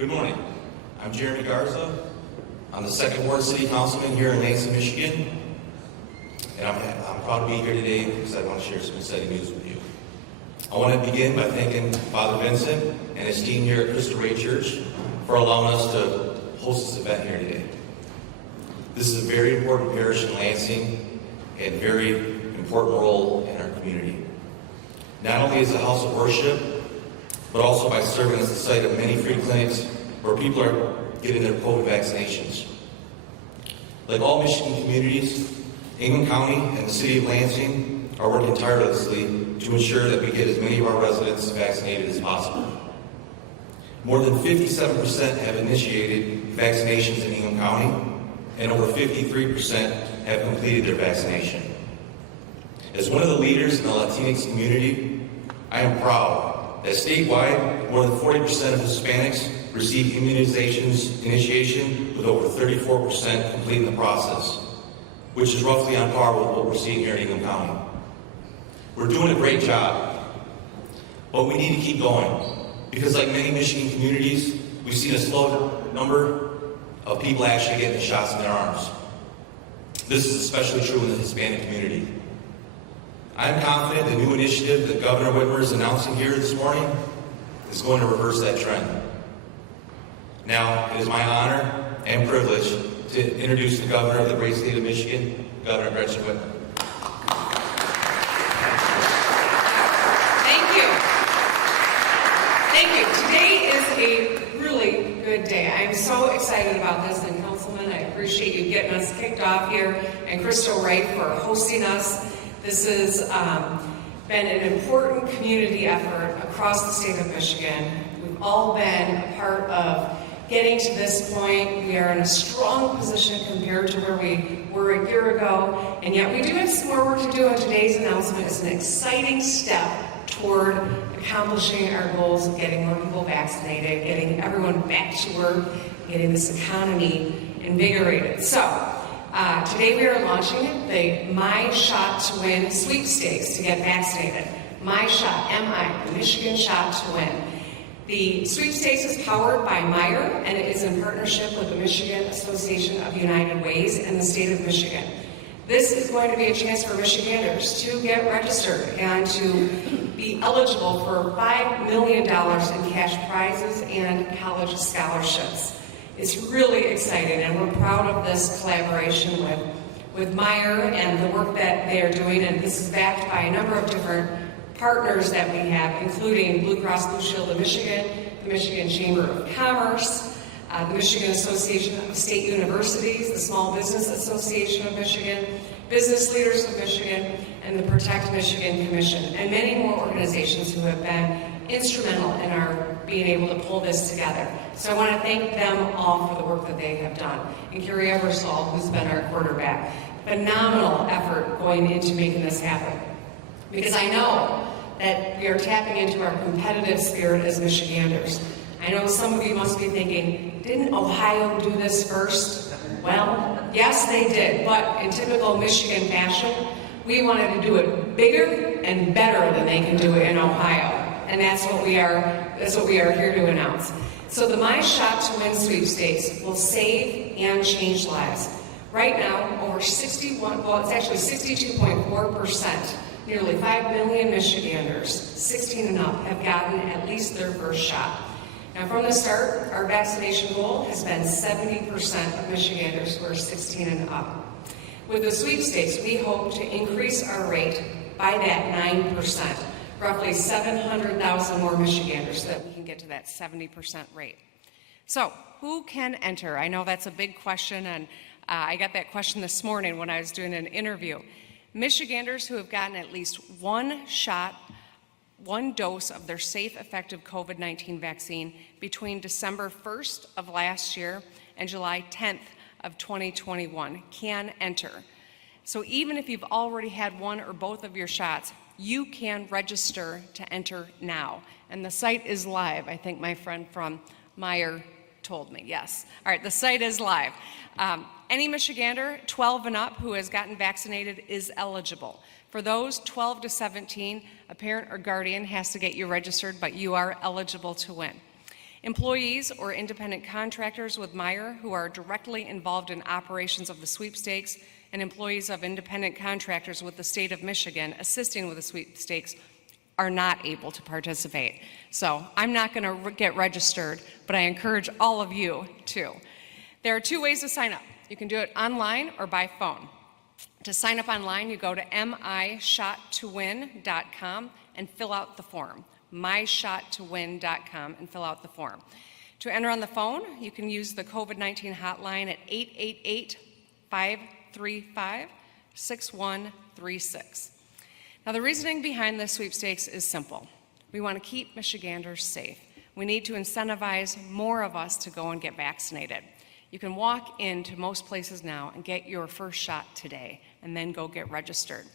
Good morning. I'm Jeremy Garza. I'm the second ward city councilman here in Lansing, Michigan. And I'm proud to be here today because I want to share some exciting news with you. I want to begin by thanking Father Vincent and his team here at Crystal Ray Church for allowing us to host this event here today. This is a very important parish in Lansing and very important role in our community. Not only as a house of worship, but also by serving as the site of many free clinics where people are getting their COVID vaccinations. Like all Michigan communities, Ingham County and the city of Lansing are working tirelessly to ensure that we get as many of our residents vaccinated as possible. More than 57% have initiated vaccinations in Ingham County, and over 53% have completed their vaccination. As one of the leaders in the Latinx community, I am proud that statewide, more than 40% of Hispanics receive immunizations initiation, with over 34% completing the process, which is roughly on par with what we're seeing here in Ingham County. We're doing a great job, but we need to keep going, because like many Michigan communities, we've seen a slow number of people actually getting the shots in their arms. This is especially true in the Hispanic community. I'm confident the new initiative that Governor Whitmer is announcing here this morning is going to reverse that trend. Now, it is my honor and privilege to introduce the Governor of the great state of Michigan, Governor Gretchen Whitmer. Thank you. Thank you. Today is a really good day. I am so excited about this, and Councilman, I appreciate you getting us kicked off here, and Crystal Wright for hosting us. This has been an important community effort across the state of Michigan. We've all been a part of getting to this point. We are in a strong position compared to where we were a year ago, and yet we do have some more work to do, and today's announcement is an exciting step toward accomplishing our goals of getting more people vaccinated, getting everyone back to work, getting this economy invigorated. So, today we are launching the My Shot to Win Sweepstakes to get vaccinated. My Shot, M-I, the Michigan Shot to Win. The sweepstakes is powered by Meijer, and it is in partnership with the Michigan Association of United Ways and the state of Michigan. This is going to be a chance for Michiganders to get registered and to be eligible for $5 million in cash prizes and college scholarships. It's really exciting, and we're proud of this collaboration with Meijer and the work that they are doing, and this is backed by a number of different partners that we have, including Blue Cross Blue Shield of Michigan, the Michigan Chamber of Commerce, the Michigan Association of State Universities, the Small Business Association of Michigan, Business Leaders of Michigan, and the Protect Michigan Commission, and many more organizations who have been instrumental in our being able to pull this together. So I want to thank them all for the work that they have done. And Carrie Eversole, who's been our quarterback, phenomenal effort going into making this happen. Because I know that we are tapping into our competitive spirit as Michiganders. I know some of you must be thinking, didn't Ohio do this first? Well, yes, they did, but in typical Michigan fashion, we wanted to do it bigger and better than they can do it in Ohio. And that's what we are here to announce. So the My Shot to Win sweepstakes will save and change lives. Right now, over 62.4%, nearly 5 million Michiganders, 16 and up, have gotten at least their first shot. Now, from the start, our vaccination goal has been 70% of Michiganders who are 16 and up. With the sweepstakes, we hope to increase our rate by that 9%. Roughly 700,000 more Michiganders so that we can get to that 70% rate. So, who can enter? I know that's a big question, and I got that question this morning when I was doing an interview. Michiganders who have gotten at least one shot, one dose of their safe, effective COVID-19 vaccine between December 1st of last year and July 10th of 2021 can enter. So even if you've already had one or both of your shots, you can register to enter now. And the site is live. I think my friend from Meijer told me, yes. All right, the site is live. Any Michigander 12 and up who has gotten vaccinated is eligible. For those 12 to 17, a parent or guardian has to get you registered, but you are eligible to win. Employees or independent contractors with Meyer who are directly involved in operations of the sweepstakes and employees of independent contractors with the state of Michigan assisting with the sweepstakes are not able to participate. So I'm not going to get registered, but I encourage all of you to. There are 2 ways to sign up. You can do it online or by phone. To sign up online, you go to myshot2win.com and fill out the form. myshot2win.com and fill out the form. To enter on the phone, you can use the COVID-19 hotline at 888-535-6136. Now, the reasoning behind this sweepstakes is simple. We want to keep Michiganders safe. We need to incentivize more of us to go and get vaccinated. You can walk into most places now and get your first shot today, and then go get registered.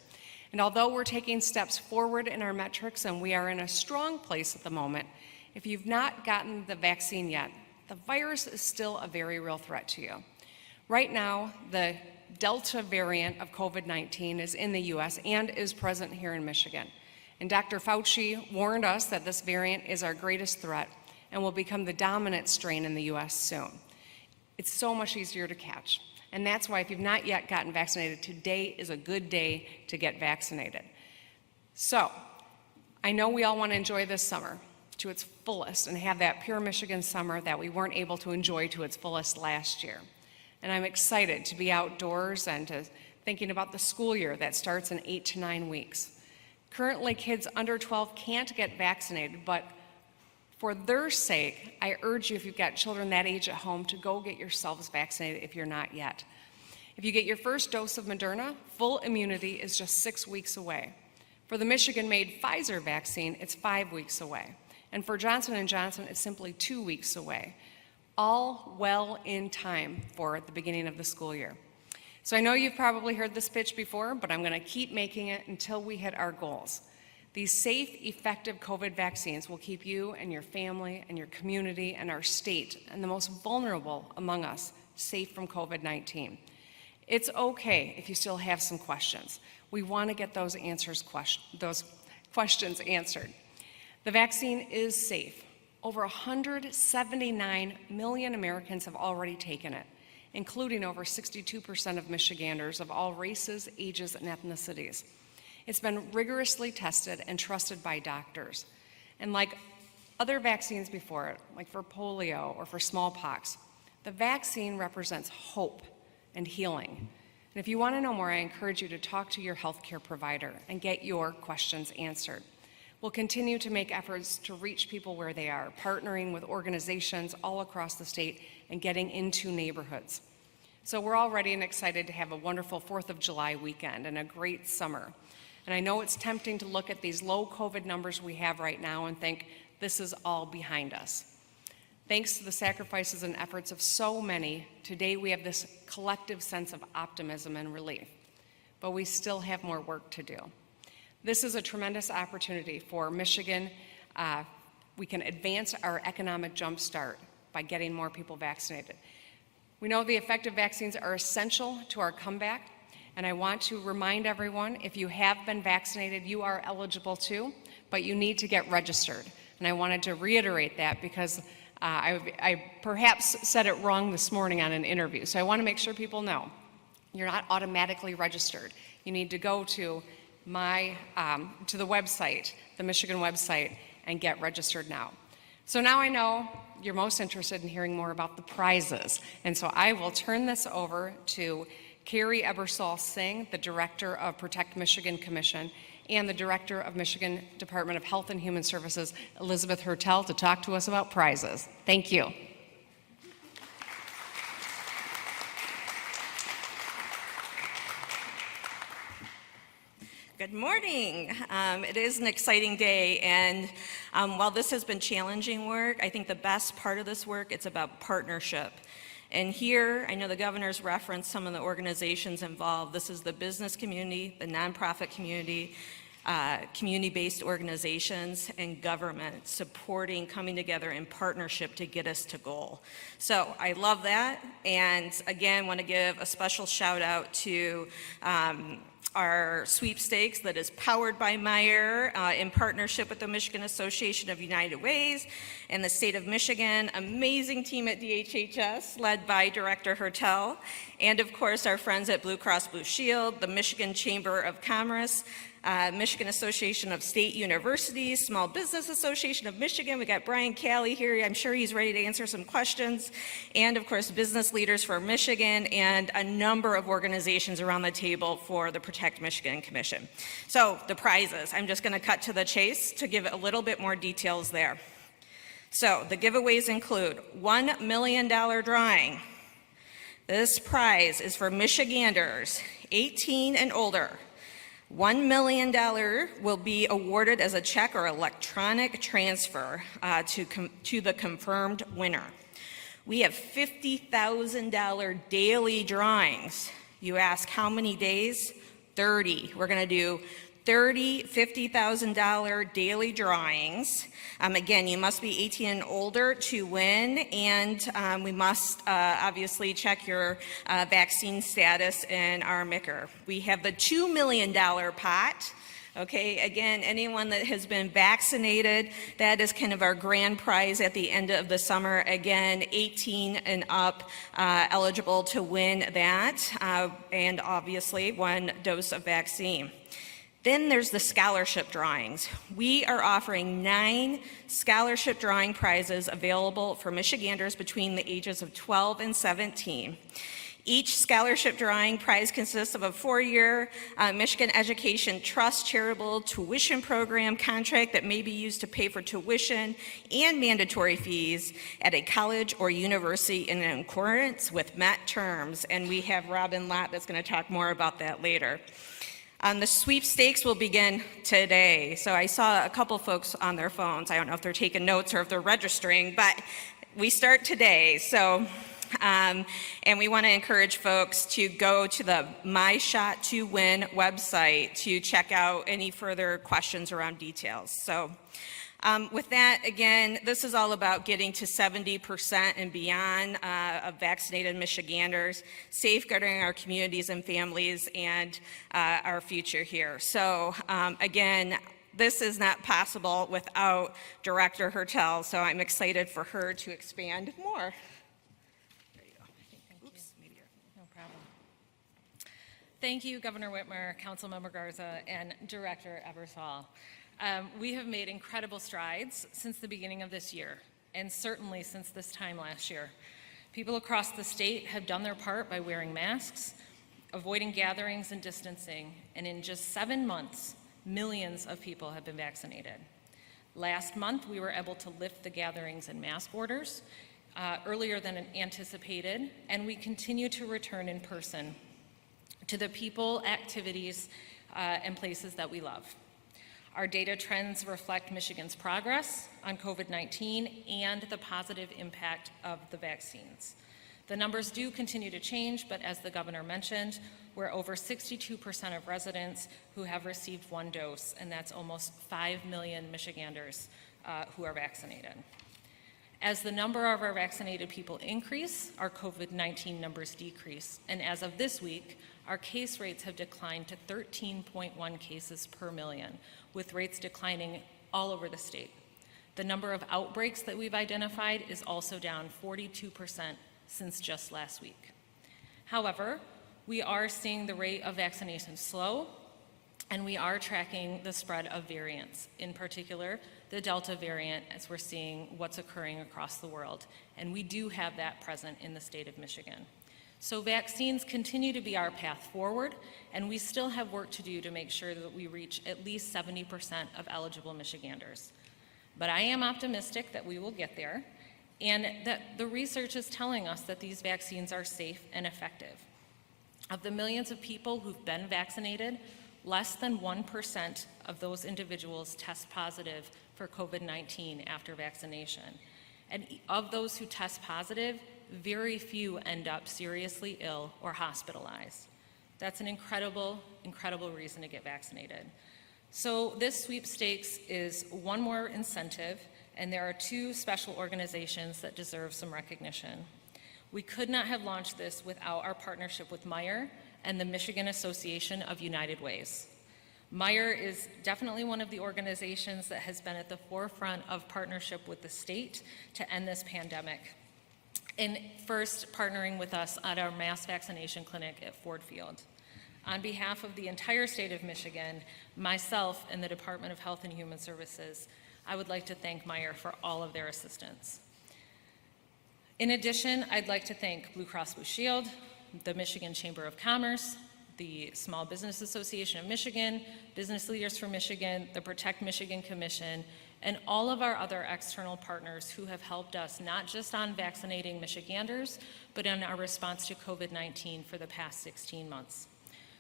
And although we're taking steps forward in our metrics and we are in a strong place at the moment, if you've not gotten the vaccine yet, the virus is still a very real threat to you. Right now, the Delta variant of COVID-19 is in the U.S. and is present here in Michigan. And Dr. Fauci warned us that this variant is our greatest threat and will become the dominant strain in the U.S. soon. It's so much easier to catch. And that's why if you've not yet gotten vaccinated, today is a good day to get vaccinated. So, I know we all want to enjoy this summer to its fullest and have that pure Michigan summer that we weren't able to enjoy to its fullest last year. And I'm excited to be outdoors and to thinking about the school year that starts in 8 to 9 weeks. Currently, kids under 12 can't get vaccinated, but for their sake, I urge you, if you've got children that age at home, to go get yourselves vaccinated if you're not yet. If you get your first dose of Moderna, full immunity is just 6 weeks away. For the Michigan-made Pfizer vaccine, it's 5 weeks away. And for Johnson & Johnson, it's simply 2 weeks away. All well in time for the beginning of the school year. So I know you've probably heard this pitch before, but I'm going to keep making it until we hit our goals. These safe, effective COVID vaccines will keep you and your family and your community and our state and the most vulnerable among us safe from COVID-19. It's okay if you still have some questions. We want to get those questions answered. The vaccine is safe. Over 179 million Americans have already taken it, including over 62% of Michiganders of all races, ages, and ethnicities. It's been rigorously tested and trusted by doctors. And like other vaccines before it, like for polio or for smallpox, the vaccine represents hope and healing. And if you want to know more, I encourage you to talk to your healthcare provider and get your questions answered. We'll continue to make efforts to reach people where they are, partnering with organizations all across the state and getting into neighborhoods. So we're all ready and excited to have a wonderful 4th of July weekend and a great summer. And I know it's tempting to look at these low COVID numbers we have right now and think this is all behind us. Thanks to the sacrifices and efforts of so many, today we have this collective sense of optimism and relief. But we still have more work to do. This is a tremendous opportunity for Michigan. We can advance our economic jumpstart by getting more people vaccinated. We know the effective vaccines are essential to our comeback, and I want to remind everyone, if you have been vaccinated, you are eligible too, but you need to get registered. And I wanted to reiterate that because I perhaps said it wrong this morning on an interview. So I want to make sure people know you're not automatically registered. You need to go to the website, the Michigan website, and get registered now. So now I know you're most interested in hearing more about the prizes. And so I will turn this over to Carrie Ebersol-Singh, the Director of Protect Michigan Commission, and the Director of Michigan Department of Health and Human Services, Elizabeth Hertel, to talk to us about prizes. Thank you. Good morning. It is an exciting day, and while this has been challenging work, I think the best part of this work, it's about partnership. And here, I know the governor's referenced some of the organizations involved. This is the business community, the nonprofit community, community-based organizations and government supporting, coming together in partnership to get us to goal. So I love that, and again, want to give a special shout out to our sweepstakes that is powered by Meyer in partnership with the Michigan Association of United Ways and the state of Michigan, amazing team at DHHS led by Director Hertel, and of course our friends at Blue Cross Blue Shield, the Michigan Chamber of Commerce, Michigan Association of State Universities, Small Business Association of Michigan. We got Brian Calley here. I'm sure he's ready to answer some questions. And of course, Business Leaders for Michigan and a number of organizations around the table for the Protect Michigan Commission. So the prizes, I'm just gonna cut to the chase to give a little bit more details there. So the giveaways include $1 million drawing. This prize is for Michiganders 18 and older. $1 million will be awarded as a check or electronic transfer to the confirmed winner. We have $50,000 daily drawings. You ask how many days? 30. We're going to do 30 $50,000 daily drawings. Again, you must be 18 and older to win, and we must obviously check your vaccine status in our MICR. We have the $2 million pot. Okay, again, anyone that has been vaccinated, that is kind of our grand prize at the end of the summer. Again, 18 and up, eligible to win that, and obviously 1 dose of vaccine. Then there's the scholarship drawings. We are offering 9 scholarship drawing prizes available for Michiganders between the ages of 12 and 17. Each scholarship drawing prize consists of a 4-year Michigan Education Trust charitable tuition program contract that may be used to pay for tuition and mandatory fees at a college or university in accordance with met terms. And we have Robin Lott that's going to talk more about that later. The sweepstakes will begin today. So I saw a couple folks on their phones. I don't know if they're taking notes or if they're registering, but we start today. So, and we want to encourage folks to go to the My Shot to Win website to check out any further questions around details. So. With that, again, this is all about getting to 70% and beyond of vaccinated Michiganders, safeguarding our communities and families and our future here. So again, this is not possible without Director Hertel, so I'm excited for her to expand more. There you go. Oops, maybe no problem. Thank you, Governor Whitmer, Councilmember Garza, and Director Ebersol. We have made incredible strides since the beginning of this year, and certainly since this time last year. People across the state have done their part by wearing masks, avoiding gatherings and distancing, and in just 7 months, millions of people have been vaccinated. Last month, we were able to lift the gatherings and mask orders earlier than anticipated, and we continue to return in person to the people, activities, and places that we love. Our data trends reflect Michigan's progress on COVID-19 and the positive impact of the vaccines. The numbers do continue to change, but as the governor mentioned, we're over 62% of residents who have received 1 dose, and that's almost 5 million Michiganders who are vaccinated. As the number of our vaccinated people increase, our COVID-19 numbers decrease, and as of this week, our case rates have declined to 13.1 cases per million, with rates declining all over the state. The number of outbreaks that we've identified is also down 42% since just last week. However, we are seeing the rate of vaccination slow, and we are tracking the spread of variants, in particular the Delta variant, as we're seeing what's occurring across the world. And we do have that present in the state of Michigan. So vaccines continue to be our path forward, and we still have work to do to make sure that we reach at least 70% of eligible Michiganders. But I am optimistic that we will get there, and that the research is telling us that these vaccines are safe and effective. Of the millions of people who've been vaccinated, less than 1% of those individuals test positive for COVID-19 after vaccination. And of those who test positive, very few end up seriously ill or hospitalized. That's an incredible, incredible reason to get vaccinated. So this sweepstakes is one more incentive, and there are two special organizations that deserve some recognition. We could not have launched this without our partnership with Meyer and the Michigan Association of United Ways. Meyer is definitely one of the organizations that has been at the forefront of partnership with the state to end this pandemic, and first partnering with us at our mass vaccination clinic at Ford Field. On behalf of the entire state of Michigan, myself and the Department of Health and Human Services, I would like to thank Meyer for all of their assistance. In addition, I'd like to thank Blue Cross Blue Shield, the Michigan Chamber of Commerce, the Small Business Association of Michigan, Business Leaders for Michigan, the Protect Michigan Commission, and all of our other external partners who have helped us not just on vaccinating Michiganders, but in our response to COVID-19 for the past 16 months.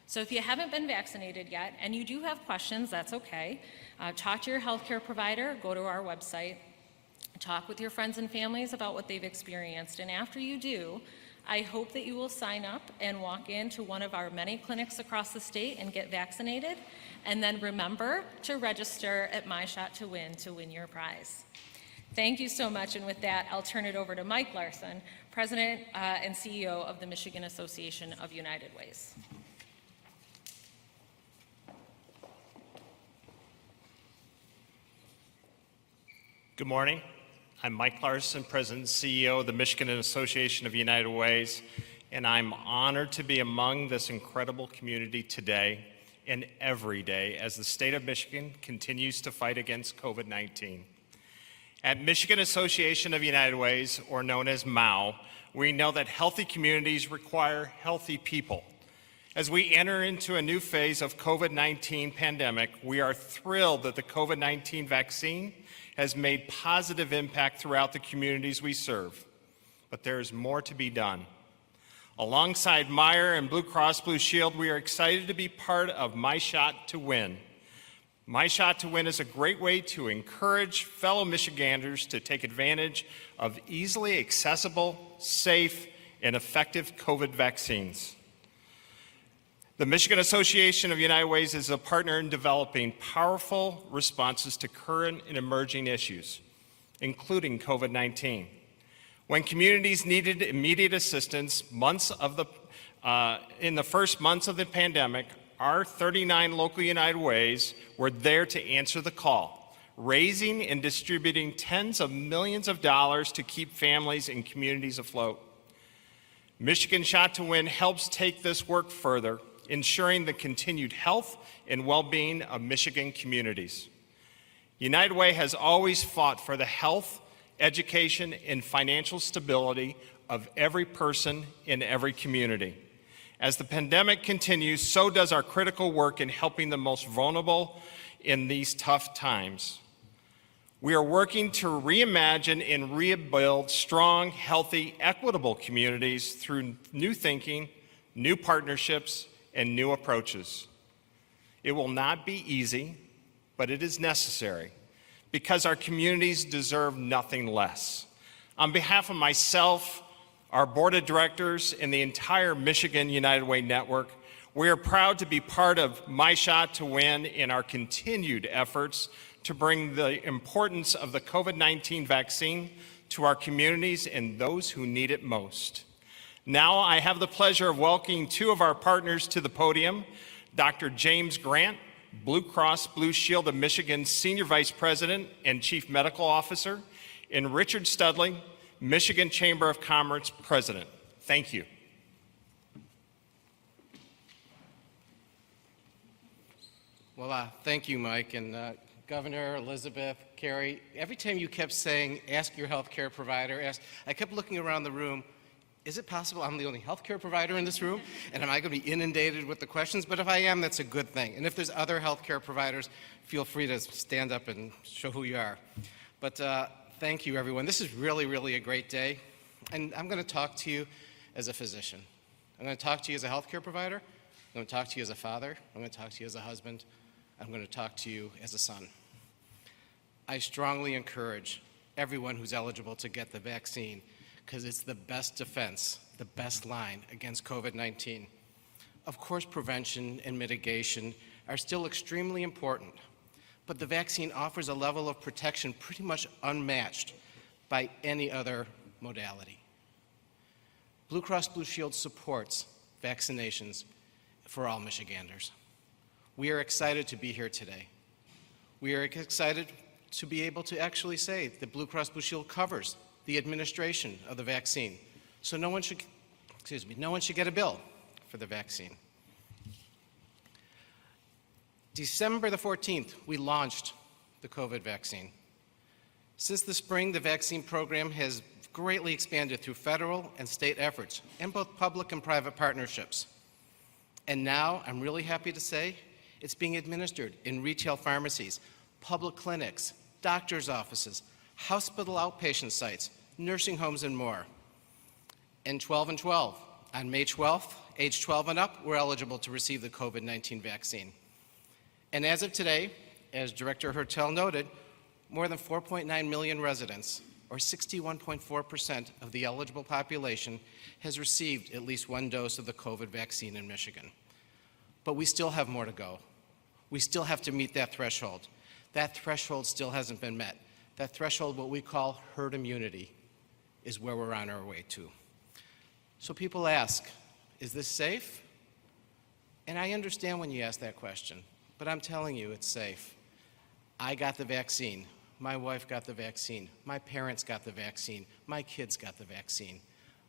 So if you haven't been vaccinated yet, and you do have questions, that's okay. Talk to your healthcare provider, go to our website, talk with your friends and families about what they've experienced, and after you do, I hope that you will sign up and walk into one of our many clinics across the state and get vaccinated, and then remember to register at My Shot to win your prize. Thank you so much, and with that, I'll turn it over to Mike Larson, President and CEO of the Michigan Association of United Ways. Good morning. I'm Mike Larson, President and CEO of the Michigan Association of United Ways, and I'm honored to be among this incredible community today and every day as the state of Michigan continues to fight against COVID-19. At Michigan Association of United Ways, or known as MAU, we know that healthy communities require healthy people. As we enter into a new phase of COVID-19 pandemic, we are thrilled that the COVID-19 vaccine has made positive impact throughout the communities we serve. But there is more to be done. Alongside Meyer and Blue Cross Blue Shield, we are excited to be part of My Shot to Win. My Shot to Win is a great way to encourage fellow Michiganders to take advantage of easily accessible, safe, and effective COVID vaccines. The Michigan Association of United Ways is a partner in developing powerful responses to current and emerging issues, including COVID-19. When communities needed immediate assistance in the first months of the pandemic, our 39 local United Ways were there to answer the call, raising and distributing tens of millions of dollars to keep families and communities afloat. Michigan Shot to Win helps take this work further, ensuring the continued health and well-being of Michigan communities. United Way has always fought for the health, education, and financial stability of every person in every community. As the pandemic continues, so does our critical work in helping the most vulnerable in these tough times. We are working to reimagine and rebuild strong, healthy, equitable communities through new thinking, new partnerships, and new approaches. It will not be easy, but it is necessary because our communities deserve nothing less. On behalf of myself, our board of directors, and the entire Michigan United Way network, we are proud to be part of My Shot to Win in our continued efforts to bring the importance of the COVID-19 vaccine to our communities and those who need it most. Now I have the pleasure of welcoming two of our partners to the podium, Dr. James Grant, Blue Cross Blue Shield of Michigan's Senior Vice President and Chief Medical Officer, and Richard Studley, Michigan Chamber of Commerce President. Thank you. Well, thank you, Mike, and Governor, Elizabeth, Carrie. Every time you kept saying, ask your healthcare provider, I kept looking around the room. Is it possible I'm the only healthcare provider in this room? And am I going to be inundated with the questions? But if I am, that's a good thing. And if there's other healthcare providers, feel free to stand up and show who you are. But thank you, everyone. This is really, really a great day. And I'm going to talk to you as a physician. I'm going to talk to you as a healthcare provider. I'm going to talk to you as a father. I'm going to talk to you as a husband. I'm going to talk to you as a son. I strongly encourage everyone who's eligible to get the vaccine because it's the best defense, the best line against COVID-19. Of course, prevention and mitigation are still extremely important, but the vaccine offers a level of protection pretty much unmatched by any other modality. Blue Cross Blue Shield supports vaccinations for all Michiganders. We are excited to be here today. We are excited to be able to actually say that Blue Cross Blue Shield covers the administration of the vaccine. So no one should get a bill for the vaccine. December the 14th, we launched the COVID vaccine. Since the spring, the vaccine program has greatly expanded through federal and state efforts and both public and private partnerships. And now, I'm really happy to say, it's being administered in retail pharmacies, public clinics, doctor's offices, hospital outpatient sites, nursing homes, and more. And 12 and 12, on May 12th, age 12 and up, we're eligible to receive the COVID-19 vaccine. And as of today, as Director Hertel noted, more than 4.9 million residents, or 61.4% of the eligible population, has received at least one dose of the COVID vaccine in Michigan. But we still have more to go. We still have to meet that threshold. That threshold still hasn't been met. That threshold, what we call herd immunity, is where we're on our way to. So people ask, is this safe? And I understand when you ask that question, but I'm telling you it's safe. I got the vaccine. My wife got the vaccine. My parents got the vaccine. My kids got the vaccine.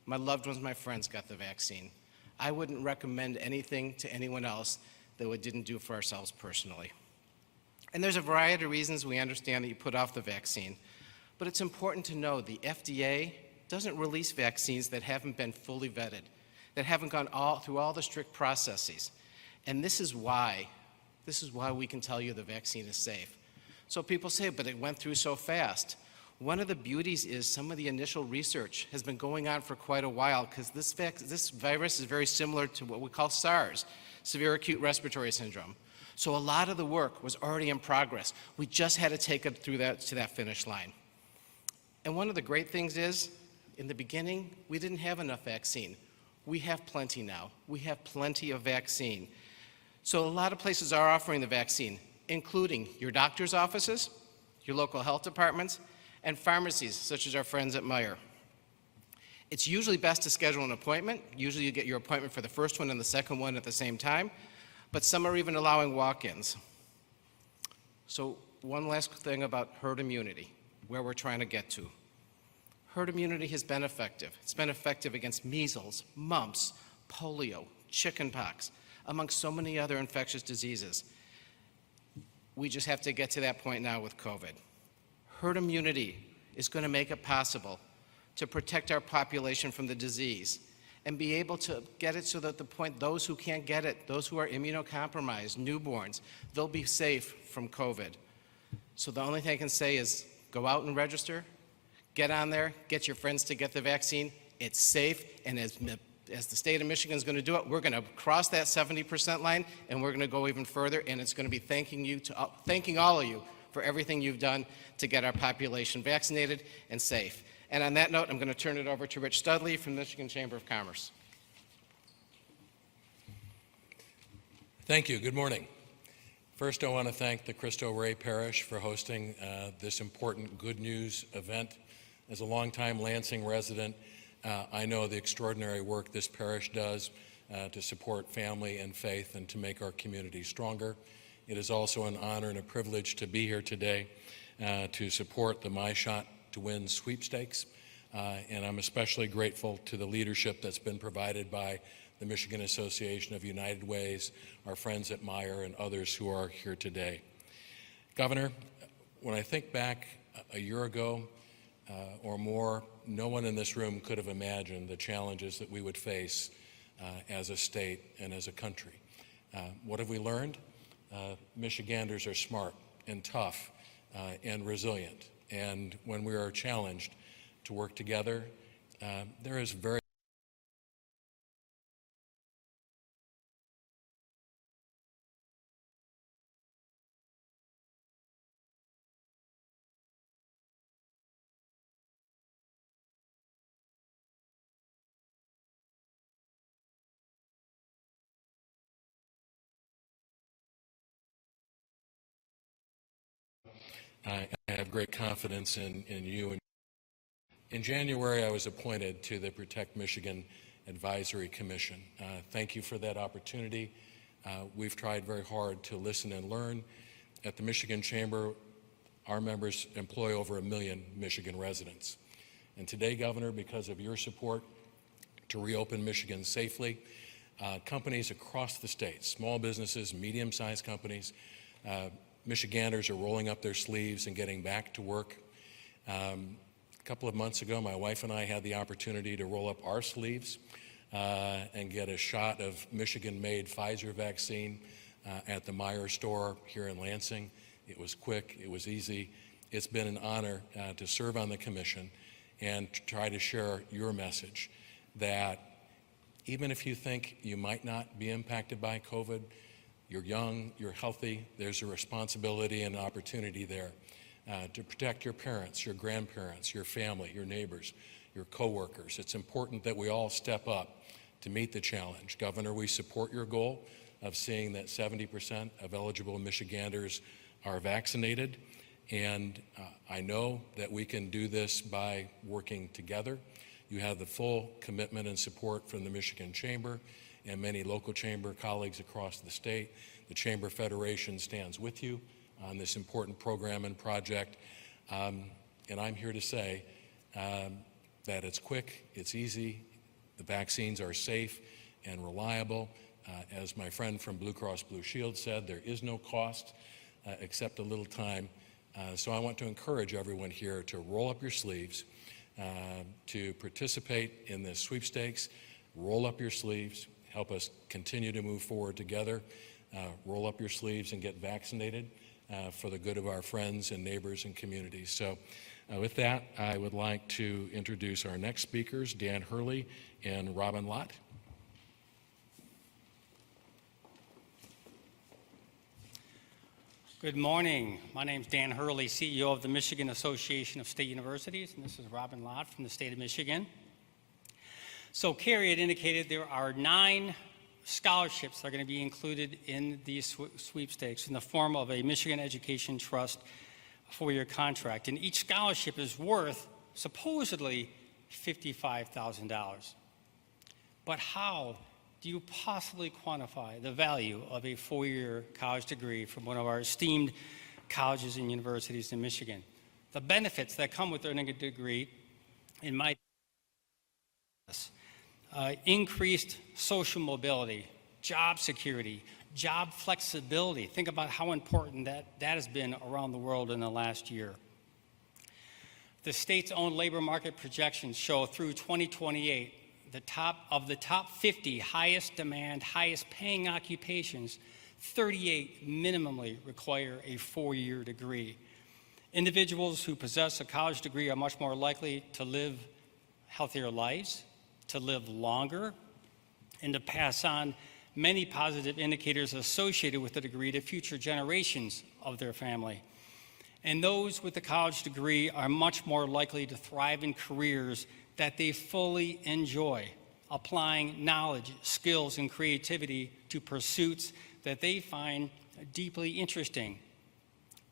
My loved ones, my friends got the vaccine. I wouldn't recommend anything to anyone else that we didn't do for ourselves personally. And there's a variety of reasons we understand that you put off the vaccine, but it's important to know the FDA doesn't release vaccines that haven't been fully vetted, that haven't gone through all the strict processes. And this is why we can tell you the vaccine is safe. So people say, but it went through so fast. One of the beauties is some of the initial research has been going on for quite a while because this virus is very similar to what we call SARS, severe acute respiratory syndrome. So a lot of the work was already in progress. We just had to take it through to that finish line. And one of the great things is, in the beginning, we didn't have enough vaccine. We have plenty now. We have plenty of vaccine. So a lot of places are offering the vaccine, including your doctor's offices, your local health departments, and pharmacies, such as our friends at Meijer. It's usually best to schedule an appointment. Usually you get your appointment for the first one and the second one at the same time, but some are even allowing walk-ins. So one last thing about herd immunity, where we're trying to get to. Herd immunity has been effective. It's been effective against measles, mumps, polio, chickenpox, amongst so many other infectious diseases. We just have to get to that point now with COVID. Herd immunity is going to make it possible to protect our population from the disease and be able to get it so that those who can't get it, those who are immunocompromised, newborns, they'll be safe from COVID. So the only thing I can say is go out and register, get on there, get your friends to get the vaccine. It's safe, and as the state of Michigan is going to do it, we're going to cross that 70% line, and we're going to go even further, and it's going to be thanking all of you for everything you've done to get our population vaccinated and safe. And on that note, I'm going to turn it over to Rich Studley from the Michigan Chamber of Commerce. Thank you. Good morning. First, I want to thank the Cristo Rey Parish for hosting this important good news event. As a longtime Lansing resident, I know the extraordinary work this parish does to support family and faith and to make our community stronger. It is also an honor and a privilege to be here today to support the My Shot to Win Sweepstakes. And I'm especially grateful to the leadership that's been provided by the Michigan Association of United Ways, our friends at Meijer, and others who are here today. Governor, when I think back a year ago or more, no one in this room could have imagined the challenges that we would face as a state and as a country. What have we learned? Michiganders are smart and tough and resilient. And when we are challenged to work together, there is very I have great confidence in you. In January, I was appointed to the Protect Michigan Advisory Commission. Thank you for that opportunity. We've tried very hard to listen and learn. At the Michigan Chamber, our members employ over 1 million Michigan residents. And today, Governor, because of your support to reopen Michigan safely, companies across the state, small businesses, medium-sized companies, Michiganders are rolling up their sleeves and getting back to work. A couple of months ago, my wife and I had the opportunity to roll up our sleeves and get a shot of Michigan-made Pfizer vaccine at the Meijer store here in Lansing. It was quick, it was easy. It's been an honor to serve on the commission and to try to share your message that even if you think you might not be impacted by COVID, you're young, you're healthy, there's a responsibility and opportunity there to protect your parents, your grandparents, your family, your neighbors, your coworkers. It's important that we all step up to meet the challenge. Governor, we support your goal of seeing that 70% of eligible Michiganders are vaccinated, and I know that we can do this by working together. You have the full commitment and support from the Michigan Chamber and many local chamber colleagues across the state. The Chamber Federation stands with you on this important program and project. And I'm here to say that it's quick, it's easy, the vaccines are safe and reliable. As my friend from Blue Cross Blue Shield said, there is no cost except a little time. So I want to encourage everyone here to roll up your sleeves, to participate in this sweepstakes. Roll up your sleeves, help us continue to move forward together. Roll up your sleeves and get vaccinated for the good of our friends and neighbors and communities. So with that, I would like to introduce our next speakers, Dan Hurley and Robin Lott. Good morning. My name is Dan Hurley, CEO of the Michigan Association of State Universities, and this is Robin Lott from the state of Michigan. So Carrie had indicated there are 9 scholarships that are going to be included in these sweepstakes in the form of a Michigan Education Trust 4-year contract. And each scholarship is worth, supposedly, $55,000. But how do you possibly quantify the value of a 4-year college degree from one of our esteemed colleges and universities in Michigan? The benefits that come with earning a degree, in my increased social mobility, job security, job flexibility. Think about how important that has been around the world in the last year. The state's own labor market projections show through 2028, the top 50 highest demand, highest paying occupations, 38 minimally require a 4-year degree. Individuals who possess a college degree are much more likely to live healthier lives, to live longer, and to pass on many positive indicators associated with the degree to future generations of their family. And those with a college degree are much more likely to thrive in careers that they fully enjoy, applying knowledge, skills, and creativity to pursuits that they find deeply interesting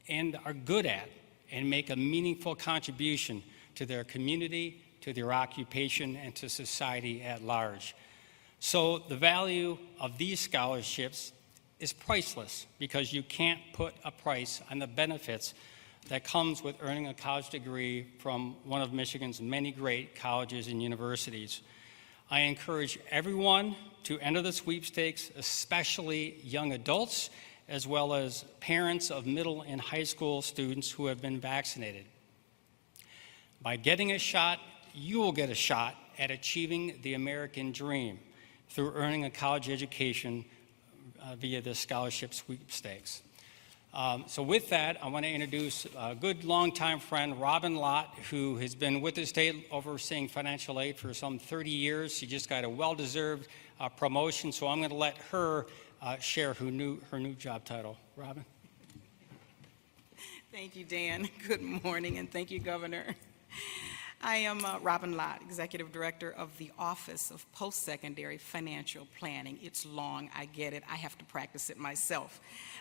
and are good at, and make a meaningful contribution to their community, to their occupation, and to society at large. So the value of these scholarships is priceless, because you can't put a price on the benefits that comes with earning a college degree from one of Michigan's many great colleges and universities. I encourage everyone to enter the sweepstakes, especially young adults, as well as parents of middle and high school students who have been vaccinated. By getting a shot, you will get a shot at achieving the American dream through earning a college education via the scholarship sweepstakes. So with that, I want to introduce a good longtime friend, Robin Lott, who has been with the state overseeing financial aid for some 30 years. She just got a well-deserved promotion, so I'm going to let her share her new job title. Robin? Thank you, Dan. Good morning, and thank you, Governor. I am Robin Lott, Executive Director of the Office of Post-Secondary Financial Planning. It's long, I get it. I have to practice it myself.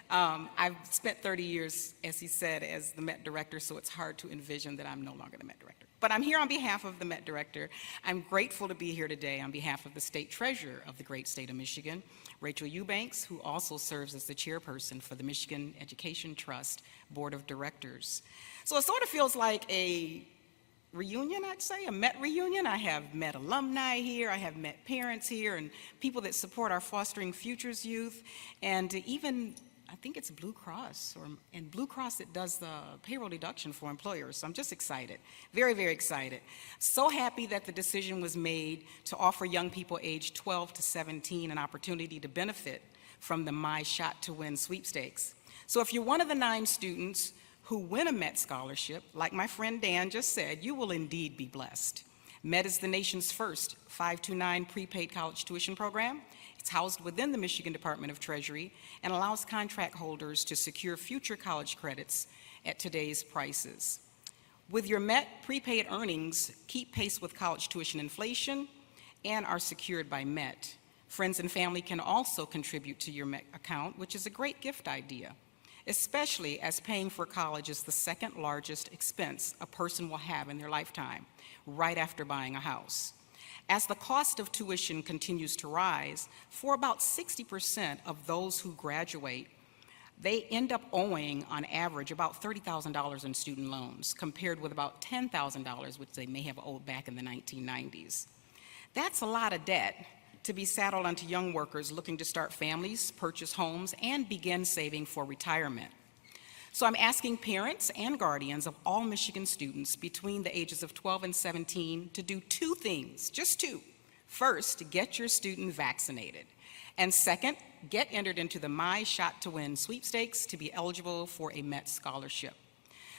I've spent 30 years, as he said, as the Met Director, so it's hard to envision that I'm no longer the Met Director. But I'm here on behalf of the Met Director. I'm grateful to be here today on behalf of the State Treasurer of the great state of Michigan, Rachel Eubanks, who also serves as the chairperson for the Michigan Education Trust Board of Directors. So it sort of feels like a reunion, I'd say, a Met reunion. I have Met alumni here, I have Met parents here, and people that support our Fostering Futures youth, and even, I think it's Blue Cross, and Blue Cross that does the payroll deduction for employers. So I'm just excited, very, very excited. So happy that the decision was made to offer young people aged 12 to 17 an opportunity to benefit from the My Shot to Win sweepstakes. So if you're one of the 9 students who win a Met scholarship, like my friend Dan just said, you will indeed be blessed. Met is the nation's first 529 prepaid college tuition program. It's housed within the Michigan Department of Treasury and allows contract holders to secure future college credits at today's prices. With your Met, prepaid earnings keep pace with college tuition inflation and are secured by Met. Friends and family can also contribute to your Met account, which is a great gift idea, especially as paying for college is the second largest expense a person will have in their lifetime, right after buying a house. As the cost of tuition continues to rise, for about 60% of those who graduate, they end up owing, on average, about $30,000 in student loans, compared with about $10,000, which they may have owed back in the 1990s. That's a lot of debt to be saddled onto young workers looking to start families, purchase homes, and begin saving for retirement. So I'm asking parents and guardians of all Michigan students between the ages of 12 and 17 to do 2 things, just 2. First, get your student vaccinated. And second, get entered into the My Shot to Win sweepstakes to be eligible for a Met scholarship.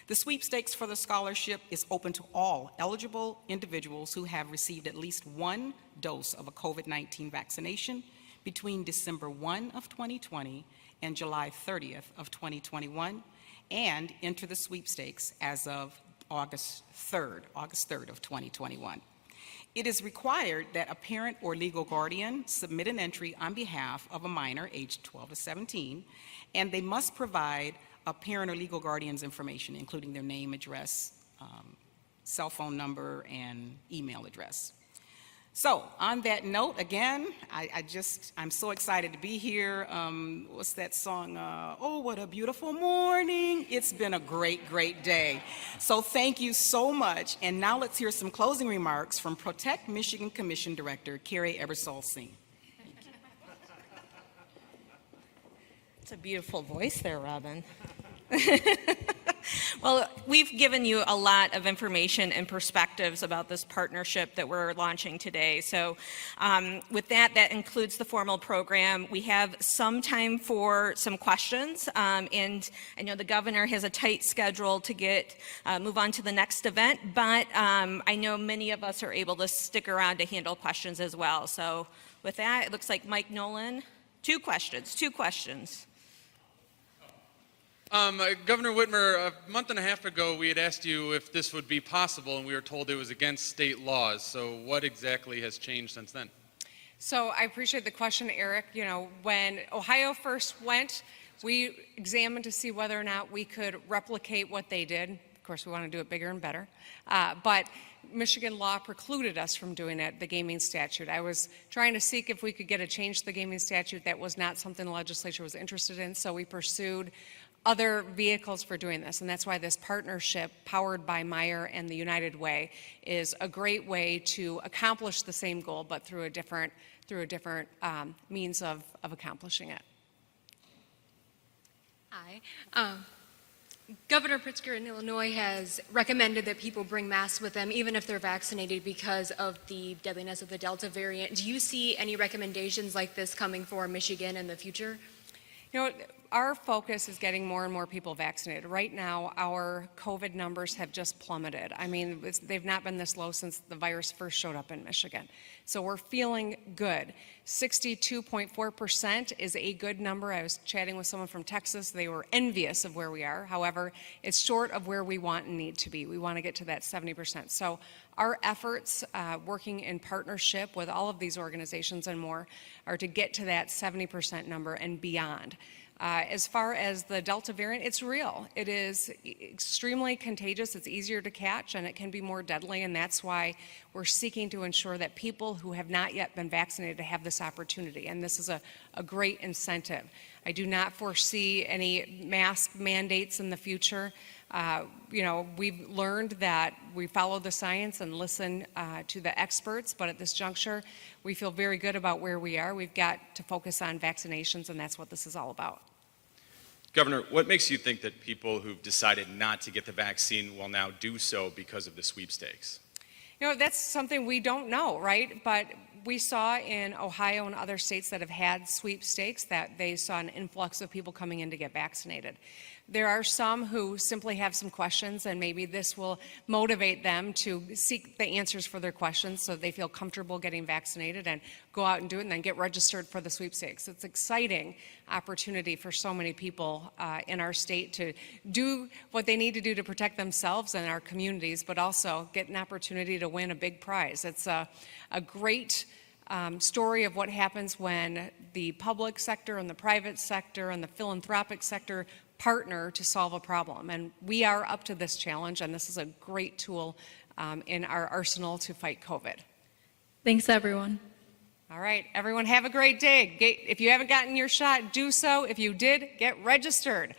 The sweepstakes for the scholarship is open to all eligible individuals who have received at least 1 dose of a COVID-19 vaccination between December 1 of 2020 and July 30th of 2021, and enter the sweepstakes as of August 3rd of 2021. It is required that a parent or legal guardian submit an entry on behalf of a minor aged 12 to 17, and they must provide a parent or legal guardian's information, including their name, address, cell phone number, and email address. So on that note, again, I'm so excited to be here. What's that song? Oh, what a beautiful morning. It's been a great, great day. So thank you so much. And now let's hear some closing remarks from Protect Michigan Commission Director Carrie Ebersol-Singh. It's a beautiful voice there, Robin. Well, we've given you a lot of information and perspectives about this partnership that we're launching today. So with that includes the formal program. We have some time for some questions, and I know the governor has a tight schedule to move on to the next event, but I know many of us are able to stick around to handle questions as well. So with that, it looks like Mike Nolan, 2 questions. Governor Whitmer, a month and a half ago, we had asked you if this would be possible, and we were told it was against state laws. So what exactly has changed since then? So I appreciate the question, Eric. You know, when Ohio first went, we examined to see whether or not we could replicate what they did. Of course, we want to do it bigger and better. But Michigan law precluded us from doing it, the gaming statute. I was trying to seek if we could get a change to the gaming statute. That was not something the legislature was interested in, so we pursued other vehicles for doing this, and that's why this partnership powered by Meyer and the United Way is a great way to accomplish the same goal, but through a different means of accomplishing it. Hi. Governor Pritzker in Illinois has recommended that people bring masks with them even if they're vaccinated because of the deadliness of the Delta variant. Do you see any recommendations like this coming for Michigan in the future? You know, our focus is getting more and more people vaccinated. Right now, our COVID numbers have just plummeted. I mean, they've not been this low since the virus first showed up in Michigan. So we're feeling good. 62.4% is a good number. I was chatting with someone from Texas. They were envious of where we are. However, it's short of where we want and need to be. We want to get to that 70%. So our efforts, working in partnership with all of these organizations and more, are to get to that 70% number and beyond. As far as the Delta variant, it's real. It is extremely contagious. It's easier to catch, and it can be more deadly, and that's why we're seeking to ensure that people who have not yet been vaccinated have this opportunity, and this is a great incentive. I do not foresee any mask mandates in the future. We've learned that we follow the science and listen to the experts, but at this juncture, we feel very good about where we are. We've got to focus on vaccinations, and that's what this is all about. Governor, what makes you think that people who've decided not to get the vaccine will now do so because of the sweepstakes? That's something we don't know, right? But we saw in Ohio and other states that have had sweepstakes that they saw an influx of people coming in to get vaccinated. There are some who simply have some questions, and maybe this will motivate them to seek the answers for their questions so they feel comfortable getting vaccinated and go out and do it and then get registered for the sweepstakes. It's an exciting opportunity for so many people in our state to do what they need to do to protect themselves and our communities, but also get an opportunity to win a big prize. It's a great story of what happens when the public sector and the private sector and the philanthropic sector partner to solve a problem. And we are up to this challenge, and this is a great tool in our arsenal to fight COVID. Thanks, everyone. All right, everyone have a great day. If you haven't gotten your shot, do so. If you did, get registered.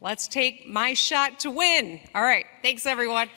Let's take my shot to win. All right, thanks, everyone.